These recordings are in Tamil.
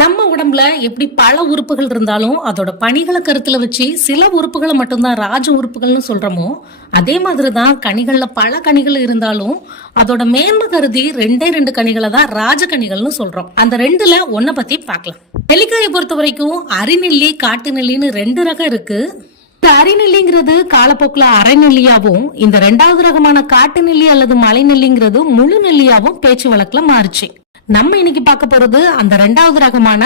நம்ம உடம்புல எப்படி பல உறுப்புகள் இருந்தாலும் அதோட பணிகளை கருத்துல வச்சு சில உறுப்புகளை மட்டும்தான் ராஜ உறுப்புகள்னு சொல்றோமோ அதே மாதிரி தான் கனிகள்ல பல கனிகள் இருந்தாலும் அதோட மேன்மை கருதி ரெண்டே ரெண்டு கனிகளை தான் ராஜ கனிகள்னு சொல்றோம். அந்த ரெண்டுல ஒன்ன பத்தி பார்க்கலாம். நெல்லிக்காயை பொறுத்த வரைக்கும் அரிநெல்லி காட்டு நெல்லின்னு ரெண்டு ரகம் இருக்கு. இந்த அரிநெல்லிங்கிறது காலப்போக்கில் அரைநெல்லியாகவும் இந்த ரெண்டாவது ரகமான காட்டு நெல்லி அல்லது மலை நெல்லிங்கிறது முழு நெல்லியாகவும் பேச்சு வழக்கில் மாறுச்சு. நம்ம இன்னைக்கு பார்க்க போறது அந்த ரெண்டாவது ரகமான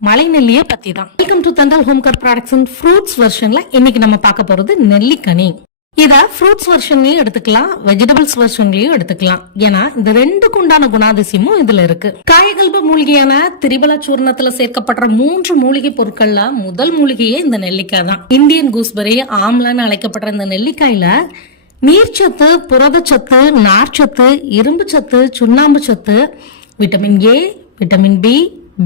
மலை நெல்லியை பத்தி தான் welcome to Thandal home care products fruits வெர்ஷன்ல இன்னைக்கு நம்ம பார்க்க போறது நெல்லிக்கனி. இத ஃப்ரூட்ஸ் வெர்ஷன்லயும் எடுத்துக்கலாம் வெஜிடபிள்ஸ் வெர்ஷன்லயும் எடுத்துக்கலாம். ஏன்னா இந்த ரெண்டுக்கு உண்டான குணாதிசயமும் இதுல இருக்கு. காயகல்ப மூலிகையான திரிபல சூர்ணத்துல சேர்க்கப்படுற மூன்று மூலிகை பொருட்கள்ல முதல் மூலிகையே இந்த நெல்லிக்காய் தான். இந்தியன் கூஸ்பெரி ஆம்லான்னு அழைக்கப்படுற இந்த நெல்லிக்காயில நீர்ச்சத்து புரதச்சத்து நார்ச்சத்து இரும்பு சத்து சுண்ணாம்பு சத்து vitamin A vitamin B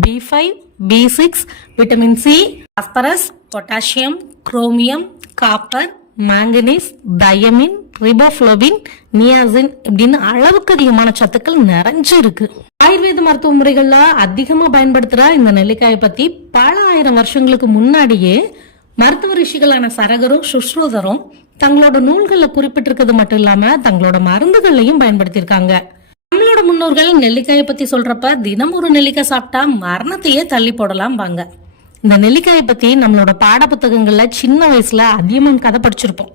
B five B six vitamin C phosphorus potassium chromium copper manganese thiamine riboflavin niacin இப்படின்னு அளவுக்கு அதிகமான சத்துக்கள் நிறைஞ்சு இருக்கு ஆயுர்வேத மருத்துவ முறைகள்ல அதிகமா பயன்படுத்துற இந்த நெல்லிக்காயை பத்தி பல ஆயிரம் வருஷங்களுக்கு முன்னாடியே மருத்துவ ரிஷிகளான சரகரும் சுஷ்ருதரும் தங்களோட நூல்களில் குறிப்பிட்டிருக்கிறது மட்டும் இல்லாம தங்களோட மருந்துகள்லையும் பயன்படுத்தியிருக்காங்க. நம்மளோட முன்னோர்கள் நெல்லிக்காயை பத்தி சொல்றப்ப தினம் ஒரு நெல்லிக்காய் சாப்பிட்டா மரணத்தையே தள்ளி போடலாம் வாங்க. இந்த நெல்லிக்காயை பத்தி நம்மளோட பாட புத்தகங்கள்ல சின்ன வயசுல அதியமான் கதை படிச்சிருப்போம்.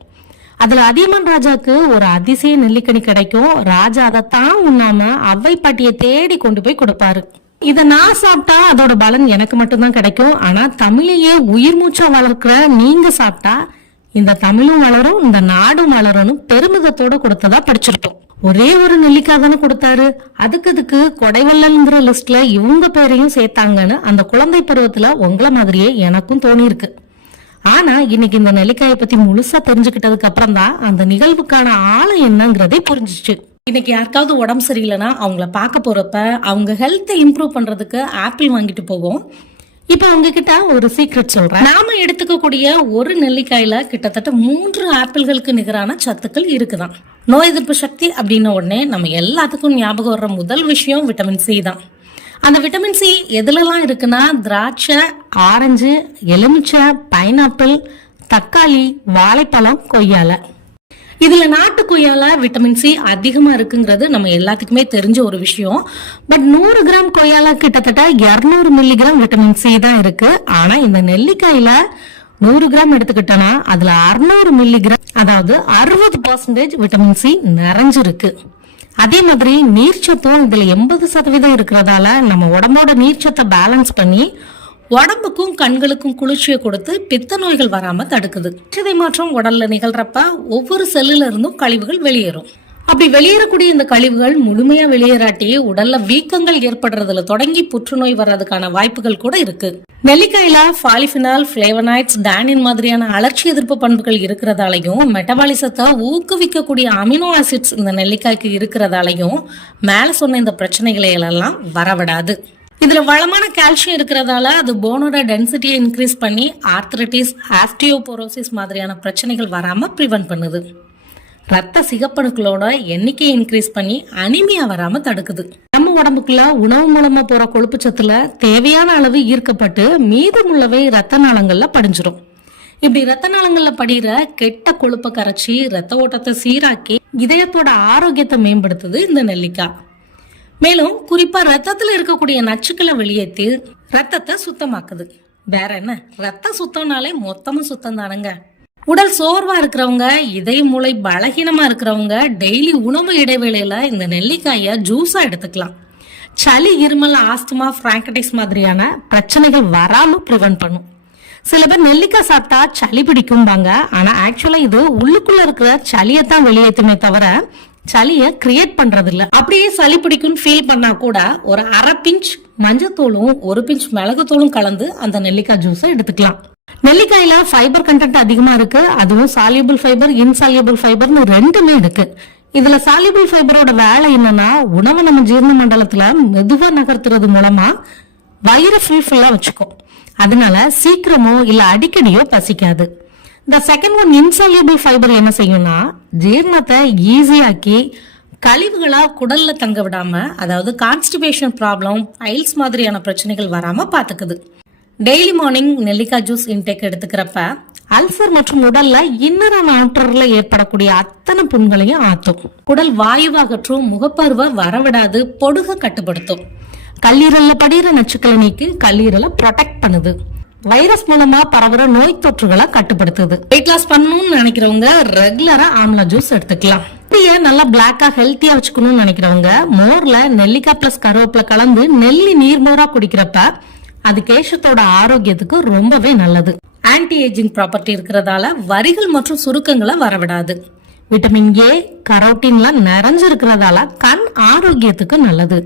அதுல அதியமான் ராஜாக்கு ஒரு அதிசய நெல்லிக்கனி கிடைக்கும். ராஜா அதைத்தான் உண்ணாம அவ்வை பாட்டியை தேடி கொண்டு போய் கொடுப்பாரு. இத நான் சாப்பிட்டா அதோட பலன் எனக்கு மட்டும்தான் கிடைக்கும். ஆனா தமிழையே உயிர் மூச்சா வளர்க்கிற நீங்க சாப்பிட்டா இந்த தமிழும் வளரும் இந்த நாடும் வளரும்னு பெருமிதத்தோட கொடுத்ததா படிச்சிருப்போம். ஒரே ஒரு நெல்லிக்காய் தானே கொடுத்தாரு. அதுக்கு அதுக்கு கொடைவள்ளல்ங்கிற லிஸ்ட்ல இவங்க பேரையும் சேர்த்தாங்கன்னு அந்த குழந்தை பருவத்துல உங்களை மாதிரியே எனக்கும் தோணியிருக்கு. ஆனா இன்னைக்கு இந்த நெல்லிக்காயை பத்தி முழுசா தெரிஞ்சுக்கிட்டதுக்கு அப்புறம் தான் அந்த நிகழ்வுக்கான ஆழம் என்னங்கிறதே புரிஞ்சிச்சு. இன்னைக்கு யாருக்காவது உடம்பு சரியில்லைன்னா அவங்கள பார்க்க போறப்ப அவங்க ஹெல்த்தை இம்ப்ரூவ் பண்றதுக்கு ஆப்பிள் வாங்கிட்டு போவோம். இப்போ உங்ககிட்ட ஒரு சீக்ரெட் சொல்றேன். நாம எடுத்துக்கக்கூடிய ஒரு நெல்லிக்காயில கிட்டத்தட்ட மூன்று ஆப்பிள்களுக்கு நிகரான சத்துக்கள் இருக்குதான். நோய் எதிர்ப்பு சக்தி அப்படின்ன உடனே நம்ம எல்லாத்துக்கும் ஞாபகம் வர்ற முதல் விஷயம் விட்டமின் சி தான். அந்த விட்டமின் சி எதுலலாம் இருக்குன்னா திராட்சை ஆரஞ்சு எலுமிச்சை பைனாப்பிள் தக்காளி வாழைப்பழம் கொய்யால. இதுல நாட்டு கொய்யால விட்டமின் சி அதிகமா இருக்குங்கிறது நம்ம எல்லாத்துக்குமே தெரிஞ்ச ஒரு விஷயம். பட் நூறு கிராம் கொய்யால கிட்டத்தட்ட 200 மில்லிகிராம் விட்டமின் சி தான் இருக்கு. ஆனா இந்த நெல்லிக்காயில நூறு கிராம் எடுத்துக்கிட்டோம்னா அதுல 600 மில்லிகிராம் அதாவது அறுபது பர்சன்டேஜ் விட்டமின் சி நிறைஞ்சிருக்கு. அதே மாதிரி நீர்ச்சத்தும் இதில் எண்பது சதவீதம் இருக்கிறதால நம்ம உடம்போட நீர்ச்சத்தை பேலன்ஸ் பண்ணி உடம்புக்கும் கண்களுக்கும் குளிர்ச்சியை கொடுத்து பித்த நோய்கள் வராமல் தடுக்குது. சிதை மாற்றம் உடலில் நிகழ்கிறப்ப ஒவ்வொரு செல்லுல இருந்தும் கழிவுகள் வெளியேறும். அப்படி வெளியேறக்கூடிய இந்த கழிவுகள் முழுமையா வெளியேறாட்டி உடல்ல வீக்கங்கள் ஏற்படுறதுல தொடங்கி புற்றுநோய் வர்றதுக்கான வாய்ப்புகள் கூட இருக்கு. நெல்லிக்காயில பாலிஃபினால் பிளேவனாய்ட்ஸ் டேனின் மாதிரியான அலர்ச்சி எதிர்ப்பு பண்புகள் இருக்கிறதாலையும் மெட்டபாலிசத்தை ஊக்குவிக்கக்கூடிய அமினோ ஆசிட்ஸ் இந்த நெல்லிக்காய்க்கு இருக்கிறதாலையும் மேல சொன்ன இந்த பிரச்சனைகளை எல்லாம் வரவிடாது. இதுல வளமான கால்சியம் இருக்கிறதால அது போனோட டென்சிட்டியை இன்க்ரீஸ் பண்ணி ஆர்த்ரட்டிஸ் ஆஸ்டியோபோரோசிஸ் மாதிரியான பிரச்சனைகள் வராம ப்ரிவென்ட் பண்ணுது. ரத்த சிகப்பணுக்களோட எண்ணிக்கையை இன்க்ரீஸ் பண்ணி அனிமியா வராம தடுக்குது. நம்ம உடம்புக்குள்ள உணவு மூலமா போற கொழுப்பு சத்துல தேவையான அளவு ஈர்க்கப்பட்டு மீதமுள்ளவை ரத்த நாளங்கள்ல படிஞ்சிடும் இப்படி ரத்த நாளங்கள்ல படிகிற கெட்ட கொழுப்பை கரைச்சி ரத்த ஓட்டத்தை சீராக்கி இதயத்தோட ஆரோக்கியத்தை மேம்படுத்துது இந்த நெல்லிக்காய். மேலும் குறிப்பா ரத்தத்துல இருக்கக்கூடிய நச்சுக்களை வெளியேற்றி ரத்தத்தை சுத்தமாக்குது. வேற என்ன? ரத்தம் சுத்தம்னாலே மொத்தமும் சுத்தம் தானுங்க உடல் சோர்வா இருக்கிறவங்க இதய மூளை பலகீனமா இருக்கிறவங்க டெய்லி உணவு இடைவேளையில இந்த நெல்லிக்காய ஜூஸா எடுத்துக்கலாம். சளி இருமல் ஆஸ்துமா பிராங்கடைஸ் மாதிரியான பிரச்சனைகள் வராமல் ப்ரிவென்ட் பண்ணும். சில பேர் நெல்லிக்காய் சாப்பிட்டா சளி பிடிக்கும்பாங்க. ஆனா ஆக்சுவலா இது உள்ளுக்குள்ள இருக்கிற சளியை தான் வெளியேற்றுமே தவிர சளியை கிரியேட் பண்றது இல்ல அப்படியே சளி பிடிக்கும்னு ஃபீல் பண்ணா கூட ஒரு அரை பிஞ்ச் மஞ்சத்தூளும் ஒரு பிஞ்ச் மிளகுத்தூளும் கலந்து அந்த நெல்லிக்காய் ஜூஸை எடுத்துக்கலாம். நெல்லிக்காயில ஃபைபர் கண்டென்ட் அதிகமா இருக்கு. அதுவும் சாலியபிள் ஃபைபர் இன்சாலியபிள் ஃபைபர்னு ரெண்டுமே இருக்கு. இதுல சாலியபிள் ஃபைபரோட வேலை என்னன்னா உணவை நம்ம ஜீரண மண்டலத்துல மெதுவா நகர்த்துறது மூலமா வயிறு ஃபுல்ஃபுல்லா வச்சுக்கும். அதனால சீக்கிரமோ இல்ல அடிக்கடியோ பசிக்காது. இந்த செகண்ட் ஒன் இன்சாலியபிள் ஃபைபர் என்ன செய்யும்னா ஜீரணத்தை ஈஸியாக்கி கழிவுகளா குடல்ல தங்க விடாம அதாவது கான்ஸ்டிபேஷன் ப்ராப்ளம் பைல்ஸ் மாதிரியான பிரச்சனைகள் வராம பாத்துக்குது. டெய்லி மார்னிங் நெல்லிக்காய் ஜூஸ் இன்டேக் எடுத்துக்கிறப்ப அல்சர் மற்றும் உடல்ல இன்னர் அண்ட் அவுட்டர்ல ஏற்படக்கூடிய அத்தனை புண்களையும் ஆத்தும். உடல் வாயுவாகற்றும் முகப்பருவை வரவிடாது பொடுக கட்டுப்படுத்தும். கல்லீரல்ல படிகிற நச்சுக்களை நீக்கி கல்லீரலை ப்ரொடெக்ட் பண்ணுது. வைரஸ் மூலமா பரவுற நோய் தொற்றுகளை கட்டுப்படுத்துது. வெயிட் லாஸ் பண்ணணும்னு நினைக்கிறவங்க ரெகுலரா ஆம்லா ஜூஸ் எடுத்துக்கலாம். முடிய நல்லா பிளாக்கா ஹெல்த்தியா வச்சுக்கணும்னு நினைக்கிறவங்க மோர்ல நெல்லிக்காய் பிளஸ் கருவேப்பிலை கலந்து நெல்லி நீர்மோரா குடிக்கிறப்ப அது கேஷத்தோட ஆரோக்கியத்துக்கு ரொம்பவே நல்லது. ஆன்டி ஏஜிங் ப்ராப்பர்ட்டி இருக்கிறதால வரிகள் மற்றும் சுருக்கங்களை வரவிடாது. விட்டமின் ஏ கரோட்டின்லாம் நிறைஞ்சிருக்கிறதால கண் ஆரோக்கியத்துக்கு நல்லது.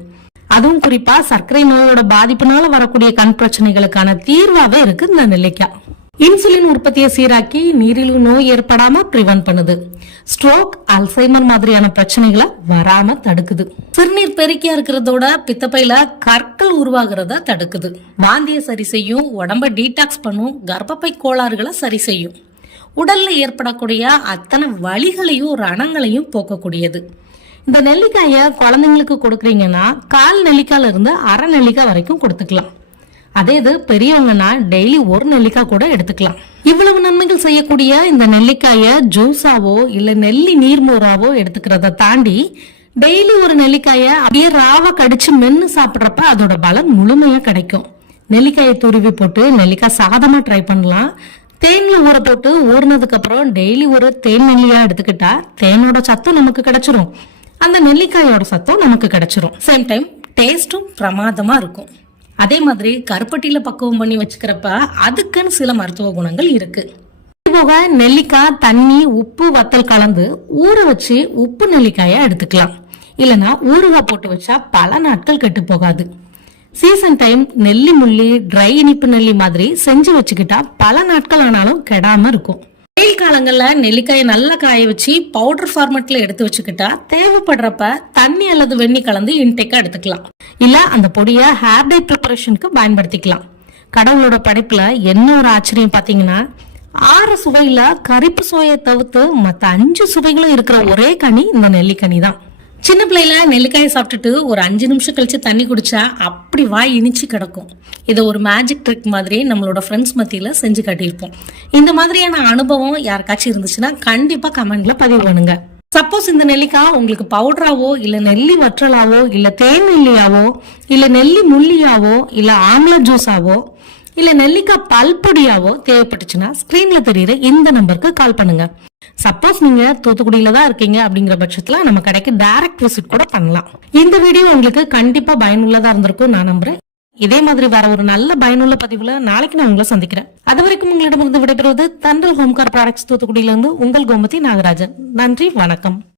அதுவும் குறிப்பா சர்க்கரை நோயோட பாதிப்புனால வரக்கூடிய கண் பிரச்சனைகளுக்கான தீர்வாவே இருக்கு இந்த நெல்லிக்காய். இன்சுலின் உற்பத்தியை சீராக்கி நீரிழிவு நோய் ஏற்படாம பிரிவென்ட் பண்ணுது. ஸ்ட்ரோக் அல்சைமர் மாதிரியான பிரச்சனைகளை வராம தடுக்குது. சிறுநீர் பெருக்கியா இருக்கிறதோட பித்தப்பையில கற்கள் உருவாகிறத தடுக்குது. வாந்தியை சரி செய்யும் உடம்ப டீடாக்ஸ் பண்ணும் கர்ப்பப்பை கோளாறுகளை சரி செய்யும். உடல்ல ஏற்படக்கூடிய அத்தனை வலிகளையும் ரணங்களையும் போக்கக்கூடியது. இந்த நெல்லிக்காயை குழந்தைங்களுக்கு கொடுக்குறீங்கன்னா கால் நெல்லிக்காயில இருந்து அரை நெல்லிக்காய் வரைக்கும் கொடுத்துக்கலாம். அதே இது பெரியவங்கன்னா டெய்லி ஒரு நெல்லிக்காய் கூட எடுத்துக்கலாம். இவ்வளவு நன்மைகள் செய்யக்கூடிய இந்த நெல்லிக்காயை ஜூஸாவோ இல்ல நெல்லி நீர்மோராவோ எடுத்துக்கிறத தாண்டி டெய்லி ஒரு நெல்லிக்காயை அப்படியே ராவா கடிச்சு மென்னு சாப்பிட்றப்ப அதோட பலன் முழுமையா கிடைக்கும். நெல்லிக்காயை துருவி போட்டு நெல்லிக்காய் சாதமா ட்ரை பண்ணலாம். தேன்ல ஊற போட்டு ஊறினதுக்கு அப்புறம் டெய்லி ஒரு தேன் நெல்லியா எடுத்துக்கிட்டா தேனோட சத்தம் நமக்கு கிடைச்சிரும். அந்த நெல்லிக்காயோட சத்தம் நமக்கு கிடைச்சிரும். சேம் டைம் டேஸ்டும் பிரமாதமா இருக்கும். அதே மாதிரி கருப்பட்டியில பக்குவம் பண்ணி வச்சுக்கிறப்ப அதுக்குன்னு சில மருத்துவ குணங்கள் இருக்கு. போக நெல்லிக்காய் தண்ணி உப்பு வத்தல் கலந்து ஊற வச்சு உப்பு நெல்லிக்காயை எடுத்துக்கலாம். இல்லனா ஊறுகாய் போட்டு வச்சா பல நாட்கள் கெட்டு போகாது. சீசன் டைம் நெல்லி முள்ளி ட்ரை இனிப்பு நெல்லி மாதிரி செஞ்சு வச்சுக்கிட்டா பல நாட்கள் ஆனாலும் கெடாம இருக்கும். வெயில் காலங்களில் நெல்லிக்காயை நல்லா காய வச்சு பவுடர் ஃபார்மேட்டில் எடுத்து வச்சுக்கிட்டா தேவைப்படுறப்ப தண்ணி அல்லது வெண்ணி கலந்து இன்டேக்காக எடுத்துக்கலாம். இல்லை அந்த பொடியை ஹேர் டை ப்ரிப்பரேஷனுக்கு பயன்படுத்திக்கலாம். கடவுளோட படைப்பில் என்ன ஒரு ஆச்சரியம் பார்த்தீங்கன்னா ஆறு சுவையில் கரிப்பு சுவையை தவிர்த்து மற்ற அஞ்சு சுவைகளும் இருக்கிற ஒரே கனி இந்த நெல்லிக்கனி தான். சின்ன பிள்ளையில நெல்லிக்காயை சாப்பிட்டுட்டு ஒரு அஞ்சு நிமிஷம் கழிச்சு தண்ணி குடிச்சா அப்படி வாய் இனிச்சு கிடக்கும். இதை ஒரு மேஜிக் ட்ரிக் மாதிரி நம்மளோட ஃப்ரெண்ட்ஸ் மத்தியில் செஞ்சு காட்டியிருப்போம். இந்த மாதிரியான அனுபவம் யாருக்காச்சும் இருந்துச்சுன்னா கண்டிப்பாக கமெண்ட்ல பதிவு பண்ணுங்க. சப்போஸ் இந்த நெல்லிக்காய் உங்களுக்கு பவுடராவோ இல்லை நெல்லி வற்றலாவோ இல்லை தேன் நெல்லியாவோ இல்லை நெல்லி முள்ளியாவோ இல்லை ஆம்ல ஜூஸாவோ இல்லை நெல்லிக்காய் பல்பொடியாவோ தேவைப்பட்டுச்சுன்னா ஸ்க்ரீனில் தெரியுற இந்த நம்பருக்கு கால் பண்ணுங்க. சப்போஸ் நீங்க தூத்துக்குடியில தான் இருக்கீங்க அப்படிங்கிற பட்சத்துல நம்ம கடைக்கு டைரக்ட் விசிட் கூட பண்ணலாம். இந்த வீடியோ உங்களுக்கு கண்டிப்பா பயனுள்ளதா இருந்திருக்கும் நான் நம்புறேன். இதே மாதிரி வேற ஒரு நல்ல பயனுள்ள பதிவுல நாளைக்கு நான் உங்களை சந்திக்கிறேன். அது வரைக்கும் உங்களிடமிருந்து விடைபெறுவது தண்டல் ஹோம்கார் ப்ராடக்ட்ஸ் தூத்துக்குடியிலிருந்து உங்கள் கோமதி நாகராஜன். நன்றி வணக்கம்.